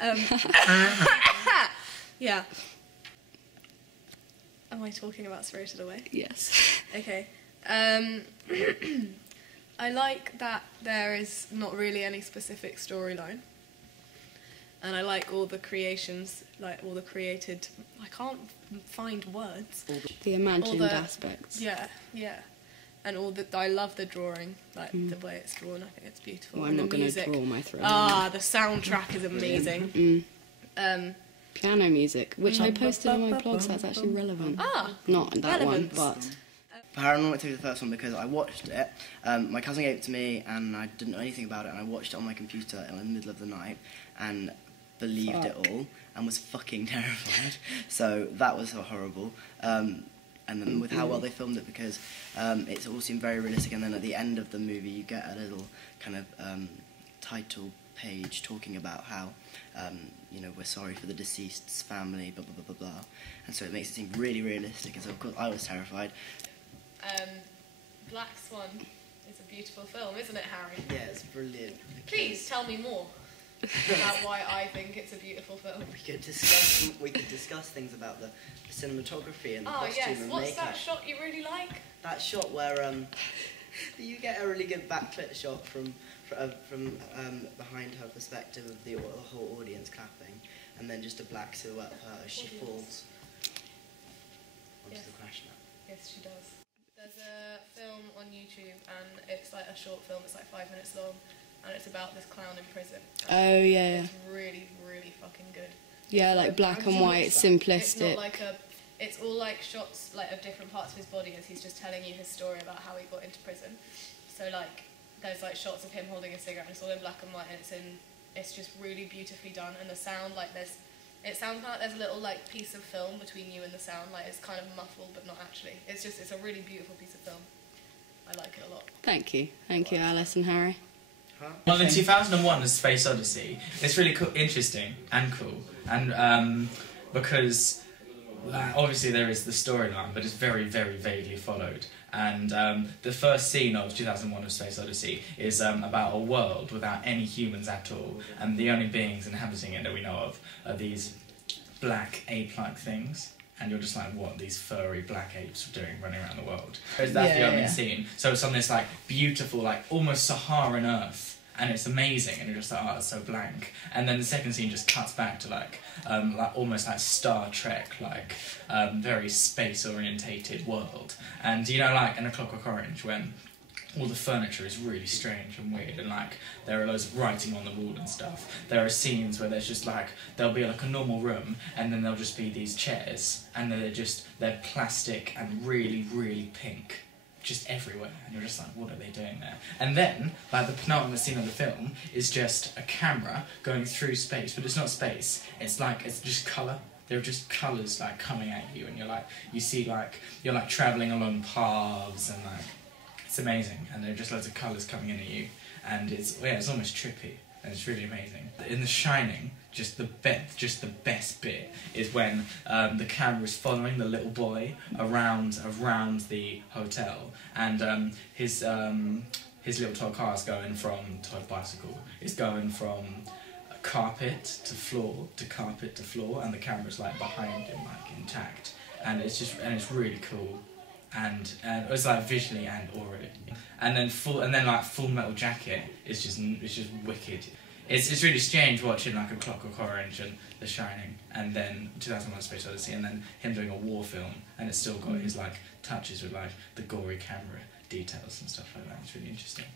Um, yeah. Am I talking about Spirited Away? Yes. Okay. I like that there is not really any specific storyline. And I like all the creations, like all the created... I can't find words. The imagined aspects. Yeah, yeah. And I love the drawing, like the way it's drawn. I think it's beautiful. Well, and I'm not going to draw my throat. The soundtrack is amazing. Piano music, which I posted on my blog, so that's actually relevant. Not that relevance. one, but... Paranormal Activity, the first one, because I watched it. My cousin gave it to me, and I didn't know anything about it, and I watched it on my computer in the middle of the night, and believed it all, and was fucking terrified. So that was so horrible. And then with how well they filmed it, because it all seemed very realistic, and then at the end of the movie you get a little kind of title page talking about how, you know, we're sorry for the deceased's family, blah, blah, blah, blah, blah. And so it makes it seem really realistic, and so of course I was terrified. Black Swan is a beautiful film, isn't it, Harry? Yeah, it's brilliant. Please tell me more about why I think it's a beautiful film. We could discuss things about the cinematography and the costume yes. and What's makeup. that shot you really like? That shot where you get a really good backlit shot from behind her perspective of the whole audience clapping, and then just a black silhouette of her as she falls onto the crash mat. Yes, she does. There's a film on YouTube, and it's like a short film. It's like 5 minutes long, and it's about this clown in prison. Oh yeah. It's really, really fucking good. Yeah, like black and white, simplistic. It's not like it's all like shots like of different parts of his body as he's just telling you his story about how he got into prison. So like there's like shots of him holding a cigarette, and it's all in black and white, and it's just really beautifully done, and the sound, like it sounds like there's a little like piece of film between you and the sound, like it's kind of muffled but not actually. It's a really beautiful piece of film. I like it a lot. Thank you, Alice and Harry. Well, in 2001, A Space Odyssey, it's really interesting and cool, and because obviously there is the storyline, but it's very, very vaguely followed. And the first scene of 2001: A Space Odyssey is about a world without any humans at all, and the only beings inhabiting it that we know of are these black ape-like things. And you're just like, what, these furry black apes doing running around the world? That's the opening scene. So it's on this like beautiful, like almost Saharan earth, and it's amazing, and you're just like, oh, it's so blank. And then the second scene just cuts back to like almost like Star Trek, like very space orientated world. And you know, like in A Clockwork Orange, when all the furniture is really strange and weird, and like there are loads of writing on the wall and stuff. There are scenes where there's just like there'll be like a normal room, and then there'll just be these chairs, and they're plastic and really, really pink, just everywhere, and you're just like, what are they doing there? And then like the penultimate scene of the film is just a camera going through space, but it's not space. It's just colour. There are just colours like coming at you, and you're like travelling along paths, and like. It's amazing, and there are just loads of colours coming in at you, and it's almost trippy, and it's really amazing. In The Shining, just the best bit is when the camera is following the little boy around the hotel, and his little toy car is going from toy bicycle. It's going from carpet to floor to carpet to floor, and the camera's like behind him, like intact, and it's really cool. And it was like visually and aurally, and then Full Metal Jacket is just wicked. It's really strange watching like A Clockwork Orange and The Shining, and then 2001: Space Odyssey, and then him doing a war film, and it's still got his like touches with like the gory camera details and stuff like that. It's really interesting.